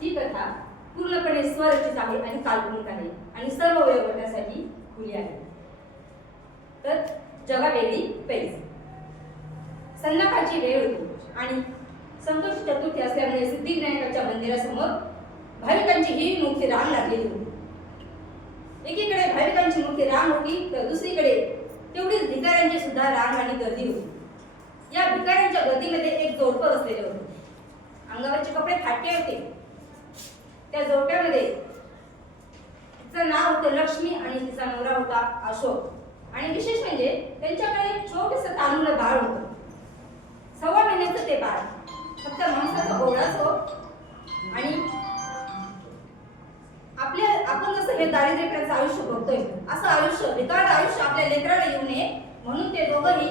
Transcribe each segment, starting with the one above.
ही कथा पूर्णपणे स्वरचित आहे आणि काल्पनिक आहे आणि सर्व वयोगटासाठी खुली आहे. तर जगावेगळी पैज. संध्याकाळची वेळ होती आणि संकष्टी चतुर्थी असल्यामुळे सिद्धिविनायकाच्या मंदिरासमोर भाविकांची ही मोठी रांग लागलेली होती. एकीकडे भाविकांची मोठी रांग होती तर दुसरीकडे तेवढीच भिकाऱ्यांची सुद्धा रांग आणि गर्दी होती. या भिकाऱ्यांच्या गर्दीमध्ये एक जोडपं बसलेले होते. अंगावरचे कपडे फाटके होते. त्या जोडप्यामध्ये तिचं नाव होतं लक्ष्मी आणि तिचा नवरा होता अशोक. आणि विशेष म्हणजे त्यांच्याकडे एक छोटंसं तारुण्य बाळ होतं. 6 महिन्याचं ते बाळ. फक्त माणसाचा गोळाच हो. आणि आपण जसं हे दारिद्र्याचं आयुष्य बघतोय असं आयुष्य, बिकट आयुष्य आपल्या लेकराला येऊ नये म्हणून ते दोघंही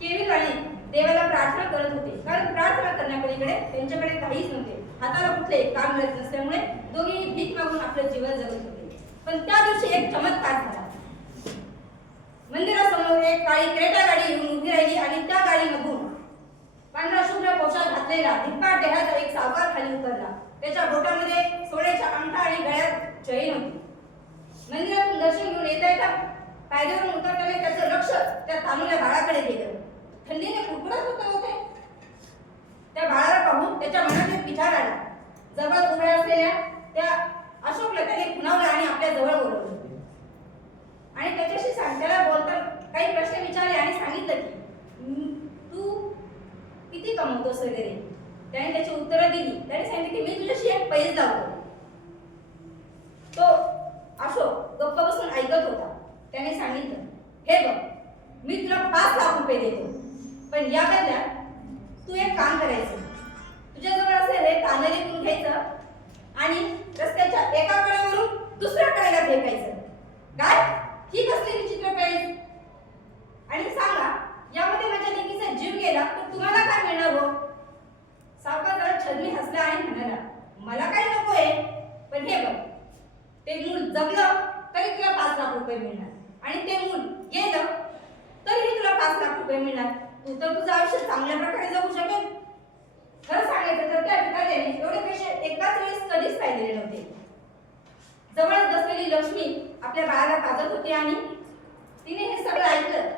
केविकाने देवाला प्रार्थना करत होते. कारण प्रार्थना करण्यापलीकडे त्यांच्याकडे काहीच नव्हते. हाताला कुठले काम मिळत नसल्यामुळे दोघेही भीक मागून आपलं जीवन जगत होते. पण त्या दिवशी एक चमत्कार झाला. मंदिरासमोर एक काळी क्रेटा गाडी येऊन उभी राहिली आणि त्या गाडीमधून पांढरा शुभ्र पोशाख घातलेला धिप्पाड देहाचा एक सावकार खाली उतरला. त्याच्या बोटामध्ये सोन्याच्या अंगठा आणि गळ्यात चैन होती. मंदिरातून दर्शन घेऊन येता पायऱ्यावरून उतरताना त्याचं लक्ष त्या तानुल्या बाळाकडे गेलं. थंडीने कुडकुडत होते. त्या बाळाला पाहून त्याच्या मनात एक विचार आला. जवळ उभ्या असलेल्या त्या अशोकला त्याने खुणावलं आणि आपल्या जवळ बोलवलं आणि त्याच्याशी त्याला बोलता काही प्रश्न विचारले आणि सांगितलं की तू किती कमवतोस वगैरे. त्याने त्याची उत्तरं दिली. त्याने सांगितलं की मी तुझ्याशी एक पैज लावतो. तो अशोक गप्प बसून ऐकत होता. त्याने सांगितलं, हे बघ, मी तुला 5 लाख रुपये देतो, पण या बदल्यात तू एक काम करायचं. तुझ्याजवळ असेल हे तांदळे विकून घ्यायचं आणि रस्त्याच्या एका कडेवरून दुसऱ्या कडेला फेकायचं. काय? ही कसली विचित्र पैज? आणि सांगा, यामध्ये माझ्या लेकीचा जीव गेला तर तुम्हाला काय मिळणार हो? सावकार जरा छदमी हसला आणि म्हणाला, मला काही नको आहे, पण हे बघ, ते मूल जगलं तरी तुला 5 लाख रुपये मिळणार आणि ते मूल गेलं तरीही तुला 5 लाख रुपये मिळणार. तू तर तुझं आयुष्य चांगल्या प्रकारे जगू शकेल. खरं सांगायचं तर त्या भिकाऱ्याने एवढे पैसे एकाच वेळेस कधीच पाहिलेले नव्हते. जवळच बसलेली लक्ष्मी आपल्या बाळाला पाजत होती आणि तिने हे सगळं ऐकलं.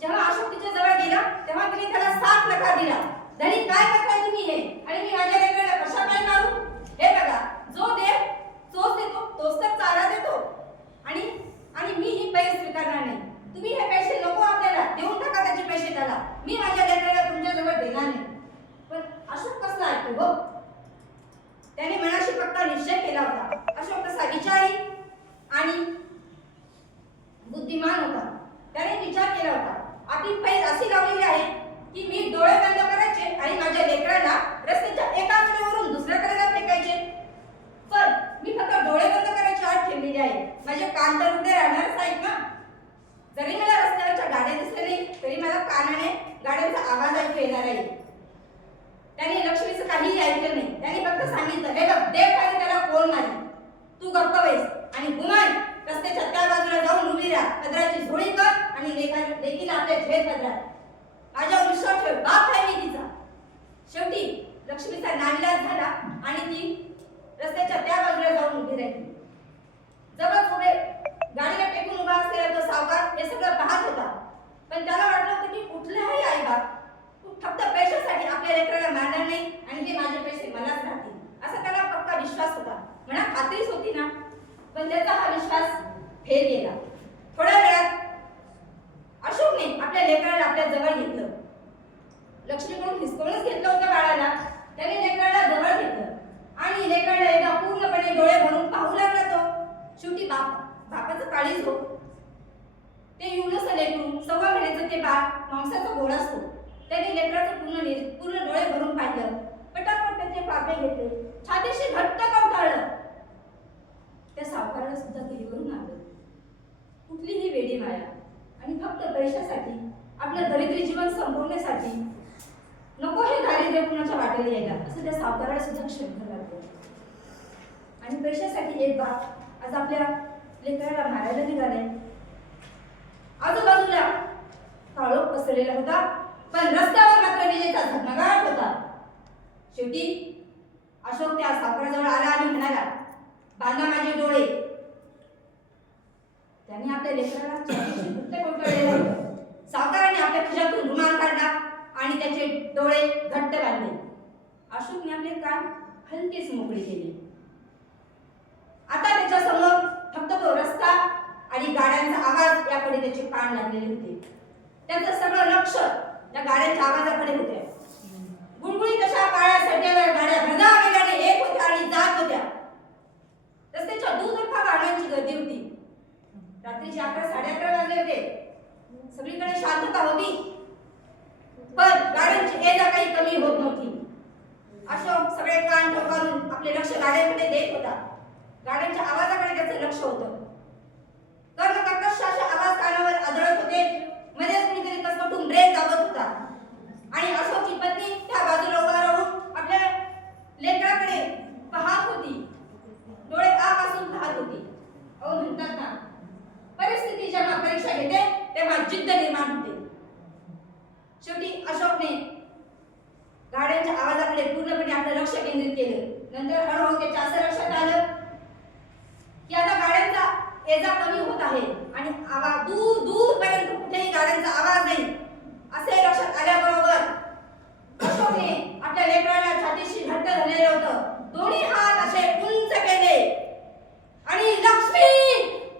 जेव्हा अशोक तिच्या जवळ गेला तेव्हा तिने त्याला 7 नकार दिला. धनी, काय करताय तुम्ही हे? आणि मी माझ्या लेकराला कशा काय मारू? हे बघा, जो देव तोच देतो, तोच तर चारा देतो. आणि मी ही पैसे स्वीकारणार नाही. तुम्ही हे पैसे नको आपल्याला, देऊन टाका त्याचे पैसे त्याला. मी माझ्या लेकराला तुमच्याजवळ देणार नाही. पण अशोक कसला ऐकतो हो? त्याने मनाशी पक्का निश्चय केला होता. अशोक कसा विचारी आणि बुद्धिमान होता. त्याने विचार केला होता, आपली पैज अशी लावलेली आहे की मी डोळे बंद करायचे आणि माझ्या लेकराला रस्त्याच्या एका कडेवरून दुसऱ्या कडेला फेकायचे. पण मी फक्त डोळे बंद करायची अट ठेवलेली आहे. माझे कान तर उघडे राहणारच आहेत ना. जरी मला रस्त्यावरच्या गाड्या दिसल्या नाही तरी मला कानाने गाड्यांचा आवाज ऐकू येणार आहे. त्याने लक्ष्मीचं काहीही ऐकलं नाही. त्याने फक्त सांगितलं, हे बघ, देव पाहिजे त्याला कोण नाही. तू गप्प बैस आणि गुमान रस्त्याच्या त्या बाजूला जाऊन उभी राहा. पदराची झोळी कर आणि लेकीला आपल्या झेर पदरात. माझ्यावर विश्वास ठेव, बाप आहे मी तिचा. शेवटी लक्ष्मीचा नाईलाज झाला आणि ती रस्त्याच्या त्या बाजूला जाऊन उभी राहिली. जवळ उभे गाडीला टेकून उभा असलेला तो सावकार हे सगळं पाहत होता. पण त्याला वाटलं होतं की कुठलाही आईबाप फक्त पैशासाठी आपल्या लेकराला मारणार नाही आणि हे माझे पैसे मलाच राहतील असा त्याला पक्का विश्वास होता. म्हणा खात्रीच होती ना. पण त्याचा हा विश्वास फेल गेला. थोड्या वेळात अशोकने आपल्या लेकराला आपल्या जवळ घेतलं. लक्ष्मीकडून हिसकावूनच घेतलं होतं बाळाला. त्याने लेकराला जवळ घेतलं आणि लेकराला एकदा पूर्णपणे डोळे भरून पाहू लागला तो. शेवटी बापाचं काळीज हो. ते येऊनच लेकरू 6 महिन्याचं ते बाळ मांसाचा गोळा असतो. त्याने लेकराचं पूर्ण डोळे भरून पाहिलं. पटापट त्याचे पापे घेतले. छातीशी घट्ट कवटाळलं. त्या सावकाराला सुद्धा घरीवरून आलं. कुठलीही वेडी माया आणि फक्त पैशासाठी आपलं दरिद्री जीवन संपवण्यासाठी नको हे दारिद्र्य कुणाच्या वाटेला यायला असं त्या सावकाराला सुद्धा शंका लागतो. आणि पैशासाठी एक बाप आज आपल्या लेकराला मारायला निघालाय. आजूबाजूला काळोख पसरलेला होता पण रस्त्यावर मात्र विजेचा झगमगाट होता. शेवटी अशोक त्या सावकाराजवळ आला आणि म्हणाला, बांधा माझे डोळे. त्यांनी आपल्या लेकराला छातीशी घट्ट कोंबलेलं होतं. सावकाराने आपल्या खिशातून रुमाल काढला आणि त्याचे डोळे घट्ट बांधले. अशोकने आपले कान हलकेच मोकळे केले. आता त्याच्या समोर फक्त तो रस्ता आणि गाड्यांचा आवाज याकडे त्याचे कान लागलेले होते. त्याचं सगळं लक्ष त्या गाड्यांच्या आवाजाकडे होते. गुळगुळीत अशा काळ्या सड्यावर गाड्या भरधावेगाने येत होत्या आणि जात होत्या. रस्त्याच्या दुतर्फा गाड्यांची गर्दी होती. रात्रीचे 11 11:30 वाजले होते. सगळीकडे शांतता होती, पण गाड्यांची ये जा काही कमी होत नव्हती. अशोक सगळे कान टोकावून आपले लक्ष गाड्यांकडे देत होता. गाड्यांच्या आवाजाकडे त्याचं लक्ष होतं. कर्कश असे आवाज कानावर आदळत होते. मध्येच कुणीतरी कसकटून ब्रेक दाबत होता आणि अशोकची पत्नी त्या बाजूला उभा राहून आपल्या लेकराकडे पाहत होती. डोळे आपासून पाहत होती. अहो म्हणतात ना, परिस्थिती जेव्हा परीक्षा घेते तेव्हा जिद्द निर्माण होते. शेवटी अशोकने गाड्यांच्या आवाजाकडे पूर्णपणे आपलं लक्ष केंद्रित केलं. नंतर हळूहळू त्याच्या असं लक्षात आलं की आता गाड्यांचा ये-जा कमी होत आहे आणि आवाज दूर दूरपर्यंत कुठेही गाड्यांचा आवाज नाही असे लक्षात आल्याबरोबर अशोकने आपल्या लेकराला छातीशी घट्ट धरलेलं होतं. दोन्ही हात असे उंच केले आणि लक्ष्मी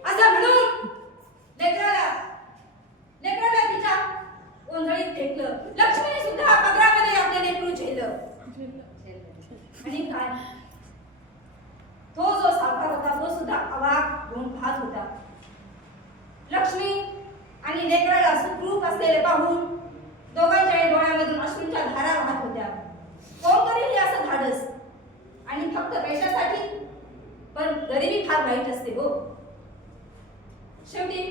असं म्हणून लेकराला तिच्या गोंधळीत फेकलं. लक्ष्मीने सुद्धा पदरामध्ये आपले लेकरू झेललं. आणि काय, तो जो सावकार होता तो सुद्धा अवाक होऊन पाहत होता. लक्ष्मी आणि लेकराला सुखरूप असलेले पाहून दोघांच्याही डोळ्यामधून अश्रूंच्या धारा वाहत होत्या. कोण करेल असं धाडस, आणि फक्त पैशासाठी? पण गरिबी फार वाईट असते हो. शेवटी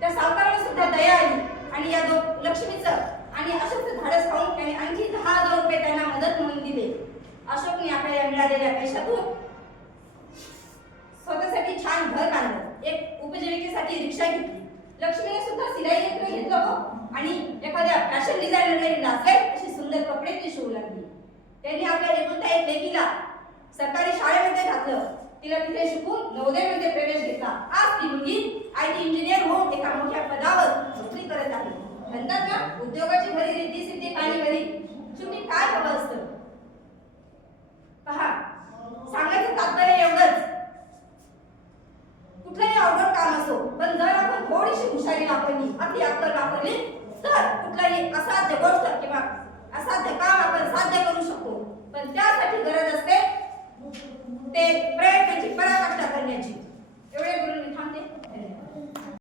त्या सावकाराला सुद्धा दया आली आणि या लक्ष्मीचं आणि अशोकचं धाडस पाहून त्याने आणखी 10,000 रुपये त्यांना मदत म्हणून दिले. अशोकने आपल्याला मिळालेल्या पैशातून स्वतःसाठी छान घर बांधलं. एक उपजीविकेसाठी रिक्षा घेतली. लक्ष्मीने सुद्धा सिलाई यंत्र घेतलं हो आणि एखाद्या फॅशन डिझायनरला लाजले अशी सुंदर कपडे ती शिवू लागली. त्यांनी आपल्या एकुलत्या एक लेकीला सरकारी शाळेमध्ये घातलं. तिला तिथे शिकून नवोदयमध्ये प्रवेश घेतला. आज ती मुलगी IT इंजिनियर होऊन एका मोठ्या पदावर नोकरी करत आहे. म्हणतात ना, उद्योगाची भरी रिद्धी सिद्धी पाणी भरी. शेवटी काय हवं असतं पहा, सांगायचं तात्पर्य एवढंच, कुठलंही अवघड काम असो पण जर आपण थोडीशी हुशारी वापरली, आपली अक्कल वापरली तर कुठलाही असाध्य गोष्ट किंवा असाध्य काम आपण साध्य करू शकतो. पण त्यासाठी गरज असते ते प्रयत्नाची पराकाष्ठा करण्याची.